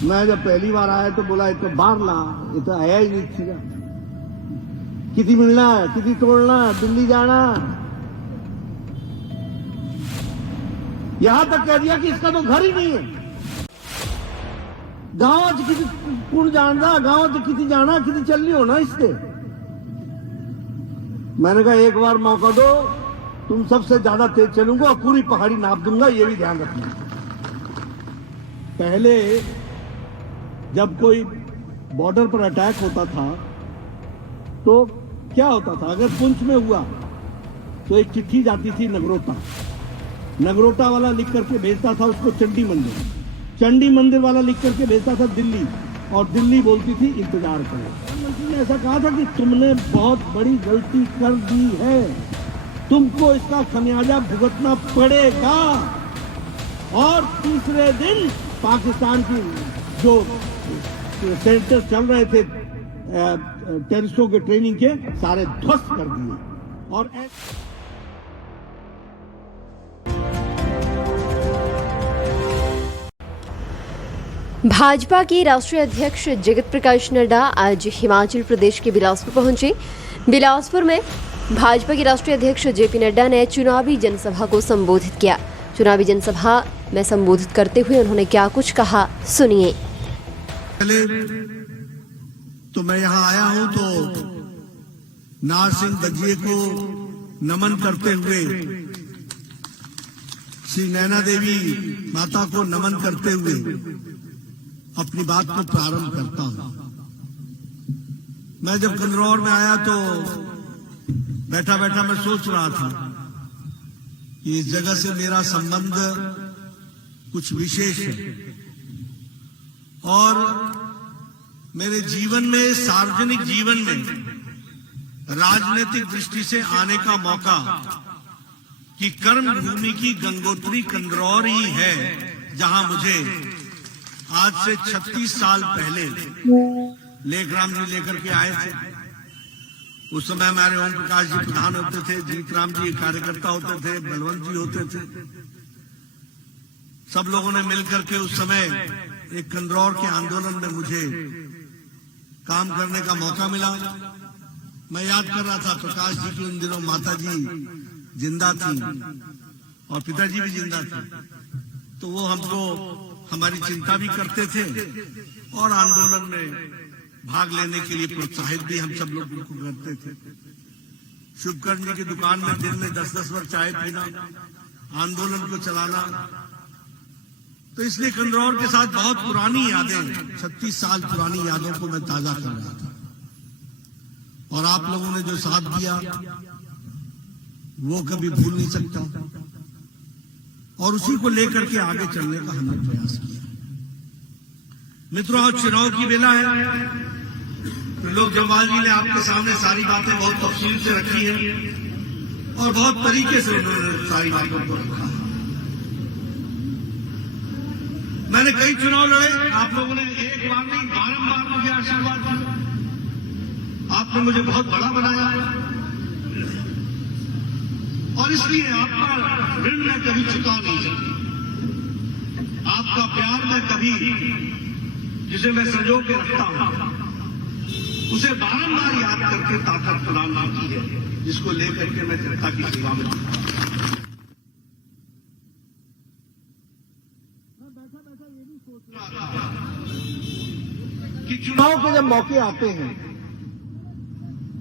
मैं जब पहली बार आया तो बोला तो बाहर ला, ये तो आया ही नहीं थी। किती मिलना किती तोड़ना, दिल्ली जाना, यहां तक कह दिया कि इसका तो घर ही नहीं है। गांव किसी कौन जानता, गांव किसी जाना किसी चलनी होना इससे। मैंने कहा एक बार मौका दो, तुम सबसे ज्यादा तेज चलूंगा और पूरी पहाड़ी नाप दूंगा, ये भी ध्यान रखना। पहले जब कोई बॉर्डर पर अटैक होता था तो क्या होता था, अगर पुंछ में हुआ तो एक चिट्ठी जाती थी नगरोटा, नगरोटा वाला लिख करके भेजता था उसको चंडी मंदिर, चंडी मंदिर वाला लिख करके भेजता था दिल्ली, और दिल्ली बोलती थी इंतजार करो। प्रधानमंत्री ने ऐसा कहा था कि तुमने बहुत बड़ी गलती कर दी है, तुमको इसका खमियाजा भुगतना पड़ेगा। और तीसरे दिन पाकिस्तान की जो सेंटर चल रहे थे टेररिस्टों के ट्रेनिंग के, सारे ध्वस्त कर दिए। और भाजपा के राष्ट्रीय अध्यक्ष जगत प्रकाश नड्डा आज हिमाचल प्रदेश के बिलासपुर पहुंचे। बिलासपुर में भाजपा के राष्ट्रीय अध्यक्ष जेपी नड्डा ने चुनावी जनसभा को संबोधित किया। चुनावी जनसभा में संबोधित करते हुए उन्होंने क्या कुछ कहा, सुनिए। पहले तो मैं यहाँ आया हूँ तो नार सिंह दजिए को नमन करते हुए, श्री नैना देवी माता को नमन करते हुए अपनी बात को प्रारंभ करता हूं। मैं जब कंदरौर में आया तो बैठा बैठा मैं सोच रहा था कि इस जगह से मेरा संबंध कुछ विशेष है, और मेरे जीवन में, सार्वजनिक जीवन में राजनीतिक दृष्टि से आने का मौका कि कर्म भूमि की गंगोत्री कंदरौर ही है, जहां मुझे आज से 36 साल पहले लेखराम जी लेकर के आए थे। उस समय हमारे ओम प्रकाश जी प्रधान होते थे, जीत राम जी कार्यकर्ता होते थे, बलवंत जी होते थे। सब लोगों ने मिलकर के उस समय एक कंदरौर के आंदोलन में मुझे काम करने का मौका मिला। मैं याद कर रहा था प्रकाश जी की उन दिनों माता जी जिंदा थी और पिताजी भी जिंदा थे, तो वो हमको हमारी चिंता भी करते थे और आंदोलन में भाग लेने के लिए प्रोत्साहित भी हम सब लोग को करते थे। शुभकर्ण जी की दुकान में दिन में 10-10 बार चाय पीना, आंदोलन को चलाना, तो इसलिए कंदरौर के साथ बहुत पुरानी यादें, 36 साल पुरानी यादों को मैं ताजा कर रहा था। और आप लोगों ने जो साथ दिया वो कभी भूल नहीं सकता, और उसी को लेकर के आगे चलने का हमने प्रयास किया। मित्रों, आज चुनाव की बेला है, त्रिलोक जम्वाल जी ने आपके सामने सारी बातें बहुत तफसील से रखी हैं और बहुत तरीके से उन्होंने सारी बातों को रखा है। मैंने कई चुनाव लड़े, आप लोगों ने एक बार नहीं बारंबार मुझे आशीर्वाद दिया, आपने मुझे बहुत बड़ा बनाया, और इसलिए आपका ऋण मैं कभी चुका नहीं सकता। आपका प्यार मैं कभी, जिसे मैं संजो के रखता हूं, उसे बारंबार याद करके ताकत प्रदान की है, जिसको लेकर के मैं जनता की सेवा में हूं। मैं बैठा बैठा ये भी सोच रहा था कि चुनाव के जब मौके आते हैं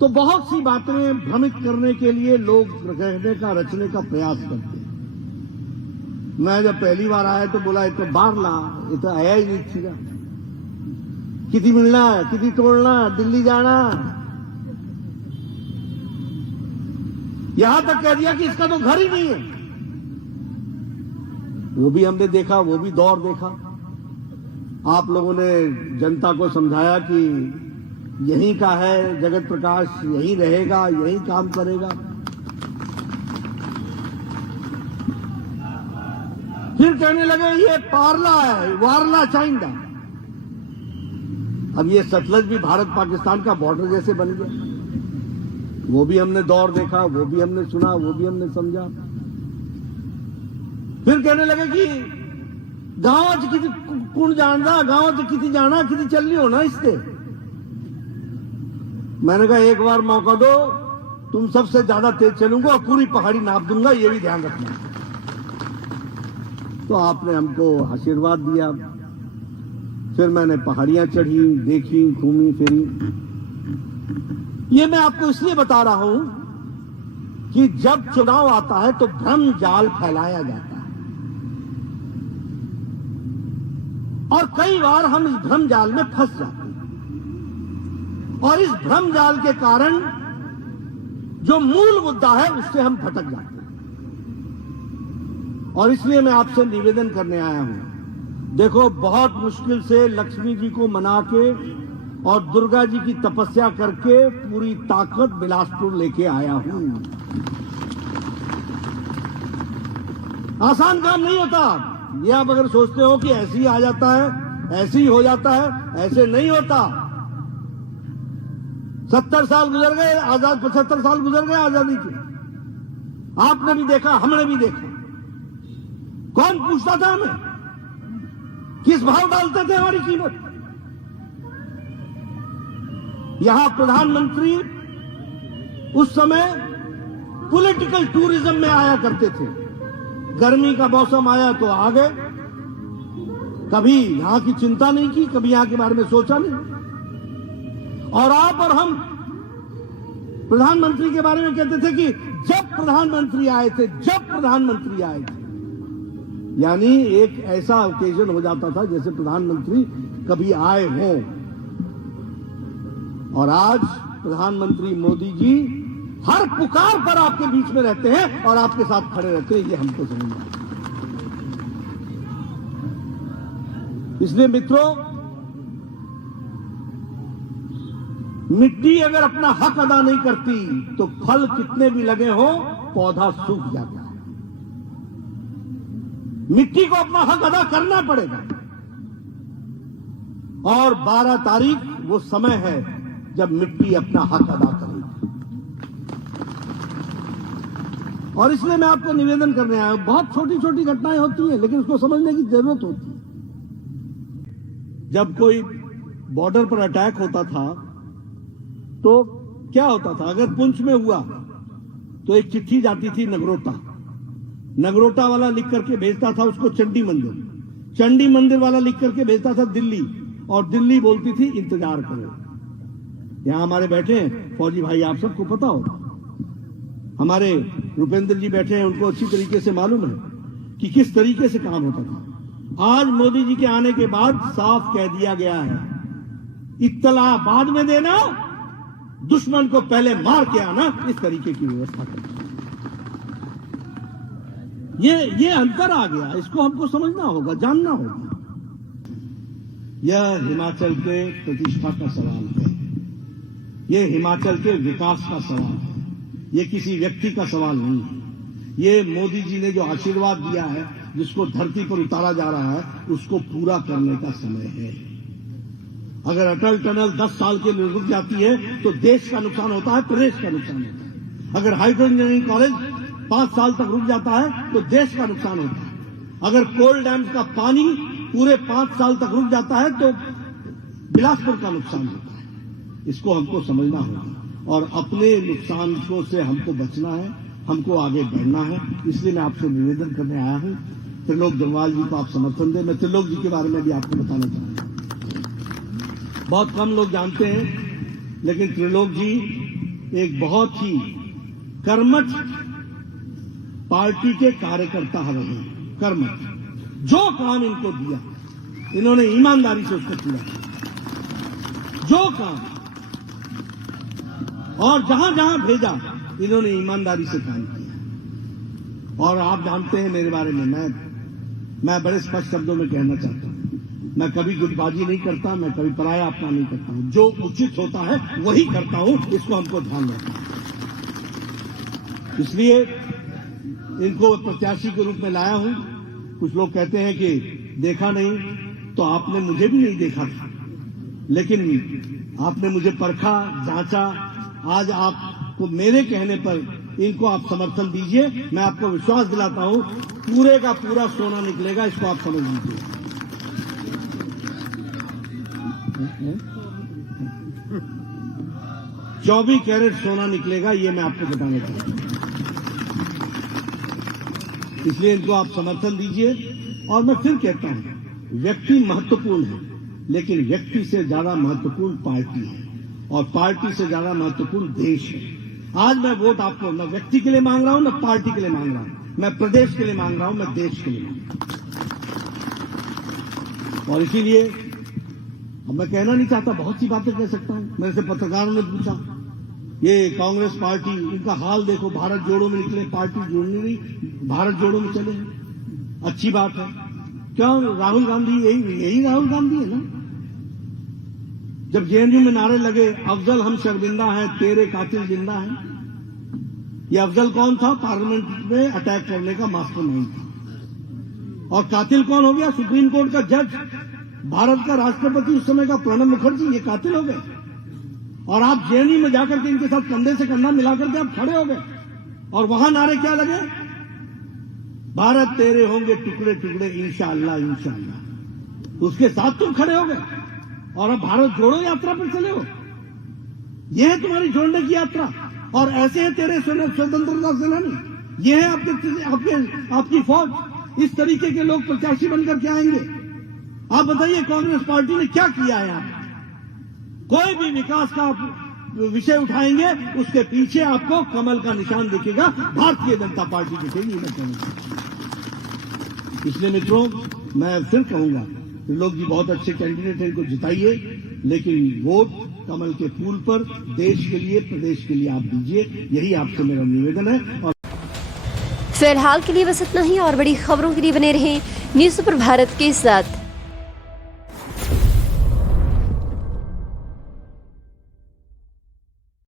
तो बहुत सी बातें भ्रमित करने के लिए लोग कहने का, रचने का प्रयास करते हैं। मैं जब पहली बार आया तो बोला तो बाहर ला, ये तो आया ही नहीं थी। किती मिलना किती तोड़ना, दिल्ली जाना, यहां तक कह दिया कि इसका तो घर ही नहीं है। वो भी हमने देखा, वो भी दौर देखा। आप लोगों ने जनता को समझाया कि यहीं का है जगत प्रकाश, यहीं रहेगा, यहीं काम करेगा। फिर कहने लगे ये पारला है, वारला चाइंदा। अब ये सतलज भी भारत पाकिस्तान का बॉर्डर जैसे बन गया। वो भी हमने दौर देखा, वो भी हमने सुना, वो भी हमने समझा। फिर कहने लगे कि गांव किसी कौन जानता गांव तो किसी जाना किसी चलनी होना इससे। मैंने कहा एक बार मौका दो, तुम सबसे ज्यादा तेज चलूंगा और पूरी पहाड़ी नाप दूंगा, ये भी ध्यान रखना। तो आपने हमको आशीर्वाद दिया। फिर मैंने पहाड़ियां चढ़ी, देखी, घूमी फिरी। ये मैं आपको इसलिए बता रहा हूं कि जब चुनाव आता है तो भ्रम जाल फैलाया जाता है, और कई बार हम इस भ्रम जाल में फंस जाते हैं, और इस भ्रम जाल के कारण जो मूल मुद्दा है उससे हम भटक जाते हैं। और इसलिए मैं आपसे निवेदन करने आया हूं। देखो, बहुत मुश्किल से लक्ष्मी जी को मना के और दुर्गा जी की तपस्या करके पूरी ताकत बिलासपुर लेके आया हूं। आसान काम नहीं होता। ये आप अगर सोचते हो कि ऐसे ही आ जाता है, ऐसे ही हो जाता है, ऐसे नहीं होता। 70 साल गुजर गए आजाद, 75 साल गुजर गए आजादी के। आपने भी देखा, हमने भी देखा। कौन पूछता था हमें? किस भाव डालते थे हमारी कीमत? यहां प्रधानमंत्री उस समय पॉलिटिकल टूरिज्म में आया करते थे। गर्मी का मौसम आया तो आ गए, कभी यहां की चिंता नहीं की, कभी यहां के बारे में सोचा नहीं। और आप और हम प्रधानमंत्री के बारे में कहते थे कि जब प्रधानमंत्री आए थे, जब प्रधानमंत्री आए थे, यानी एक ऐसा ओकेजन हो जाता था जैसे प्रधानमंत्री कभी आए हों। और आज प्रधानमंत्री मोदी जी हर पुकार पर आपके बीच में रहते हैं और आपके साथ खड़े रहते हैं, ये हमको समझना है। इसलिए मित्रों, मिट्टी अगर अपना हक अदा नहीं करती तो फल कितने भी लगे हो, पौधा सूख जाता है। मिट्टी को अपना हक अदा करना पड़ेगा। और 12 तारीख वो समय है जब मिट्टी अपना हक अदा करेगी। और इसलिए मैं आपको निवेदन करने आया हूं। बहुत छोटी छोटी घटनाएं होती हैं, लेकिन उसको समझने की जरूरत होती है। जब कोई बॉर्डर पर अटैक होता था तो क्या होता था? अगर पुंछ में हुआ तो एक चिट्ठी जाती थी नगरोटा, नगरोटा वाला लिख करके भेजता था उसको चंडी मंदिर, चंडी मंदिर वाला लिख करके भेजता था दिल्ली, और दिल्ली बोलती थी इंतजार करो। यहां हमारे बैठे हैं फौजी भाई, आप सबको पता होगा, हमारे रुपेंद्र जी बैठे हैं, उनको अच्छी तरीके से मालूम है कि किस तरीके से काम होता था। आज मोदी जी के आने के बाद साफ कह दिया गया है, इत्तला बाद में देना, दुश्मन को पहले मार के आना, इस तरीके की व्यवस्था करना। ये अंतर आ गया, इसको हमको समझना होगा, जानना होगा। यह हिमाचल के प्रतिष्ठा का सवाल है, यह हिमाचल के विकास का सवाल है, ये किसी व्यक्ति का सवाल नहीं है। ये मोदी जी ने जो आशीर्वाद दिया है, जिसको धरती पर उतारा जा रहा है, उसको पूरा करने का समय है। अगर अटल टनल 10 साल के लिए रुक जाती है तो देश का नुकसान होता है, प्रदेश का नुकसान होता है। अगर हाइड्रो इंजीनियरिंग कॉलेज 5 साल तक रुक जाता है तो देश का नुकसान होता है। अगर कोल डैम का पानी पूरे 5 साल तक रुक जाता है तो बिलासपुर का नुकसान होता है। इसको हमको समझना होगा और अपने नुकसान को से हमको बचना है, हमको आगे बढ़ना है। इसलिए मैं आपसे निवेदन करने आया हूं, त्रिलोक जम्वाल जी को आप समर्थन दें। मैं त्रिलोक जी के बारे में भी आपको बताना चाहूंगा। बहुत कम लोग जानते हैं, लेकिन त्रिलोक जी एक बहुत ही कर्मठ पार्टी के कार्यकर्ता रहे हैं। कर्मठ, जो काम इनको दिया इन्होंने ईमानदारी से उसको पूरा किया, जो काम, और जहां जहां भेजा इन्होंने ईमानदारी से काम किया। और आप जानते हैं मेरे बारे में, मैं बड़े स्पष्ट शब्दों में कहना चाहता हूं, मैं कभी गुटबाजी नहीं करता, मैं कभी पराया अपना नहीं करता हूं। जो उचित होता है वही करता हूं, इसको हमको ध्यान रखना है। इसलिए इनको प्रत्याशी के रूप में लाया हूं। कुछ लोग कहते हैं कि देखा नहीं, तो आपने मुझे भी नहीं देखा था, लेकिन आपने मुझे परखा, जांचा। आज आपको मेरे कहने पर इनको आप समर्थन दीजिए। मैं आपको विश्वास दिलाता हूं पूरे का पूरा सोना निकलेगा, इसको आप समझ लीजिए। 24 कैरेट सोना निकलेगा, ये मैं आपको बताना चाहता हूं। इसलिए इनको आप समर्थन दीजिए। और मैं फिर कहता हूं, व्यक्ति महत्वपूर्ण है, लेकिन व्यक्ति से ज्यादा महत्वपूर्ण पार्टी है, और पार्टी से ज्यादा महत्वपूर्ण देश है। आज मैं वोट आपको न व्यक्ति के लिए मांग रहा हूं, न पार्टी के लिए मांग रहा हूं, मैं प्रदेश के लिए मांग रहा हूं, मैं देश के लिए मांग रहा हूं। और इसीलिए अब मैं कहना नहीं चाहता, बहुत सी बातें कह सकता हूं। मेरे से पत्रकारों ने पूछा, ये कांग्रेस पार्टी, इनका हाल देखो, भारत जोड़ो में निकले, पार्टी जोड़नी नहीं, भारत जोड़ो में चले। अच्छी बात है। क्यों? राहुल गांधी यही राहुल गांधी है ना। जब जेएनयू में नारे लगे, अफजल हम शर्मिंदा हैं, तेरे कातिल जिंदा हैं, ये अफजल कौन था? पार्लियामेंट में अटैक करने का मास्टरमाइंड था। और कातिल कौन हो गया? सुप्रीम कोर्ट का जज, भारत का राष्ट्रपति उस समय का प्रणब मुखर्जी, ये कातिल हो गए। और आप जेएनयू में जाकर के इनके साथ कंधे से कंधा मिलाकर के आप खड़े हो गए, और वहां नारे क्या लगे? भारत तेरे होंगे टुकड़े टुकड़े इंशाअल्लाह इंशाअल्लाह। उसके साथ तुम खड़े हो गए, और अब भारत जोड़ो यात्रा पर चले हो। यह है तुम्हारी जोड़ने की यात्रा। और ऐसे हैं तेरे स्वतंत्रता सेनानी, ये है आपकी फौज। इस तरीके के लोग प्रत्याशी बनकर के आएंगे। आप बताइए, कांग्रेस पार्टी ने क्या किया है? आप कोई भी विकास का विषय उठाएंगे, उसके पीछे आपको कमल का निशान दिखेगा, भारतीय जनता पार्टी दिखेगी। इसलिए मित्रों, मैं फिर कहूंगा, त्रिलोक जी बहुत अच्छे कैंडिडेट हैं, इनको जिताइए, लेकिन वोट कमल के फूल पर देश के लिए, प्रदेश के लिए आप दीजिए। यही आपसे मेरा निवेदन है। और फिलहाल के लिए बस इतना ही। और बड़ी खबरों के लिए बने रहें न्यूज़ सुपर भारत के साथ।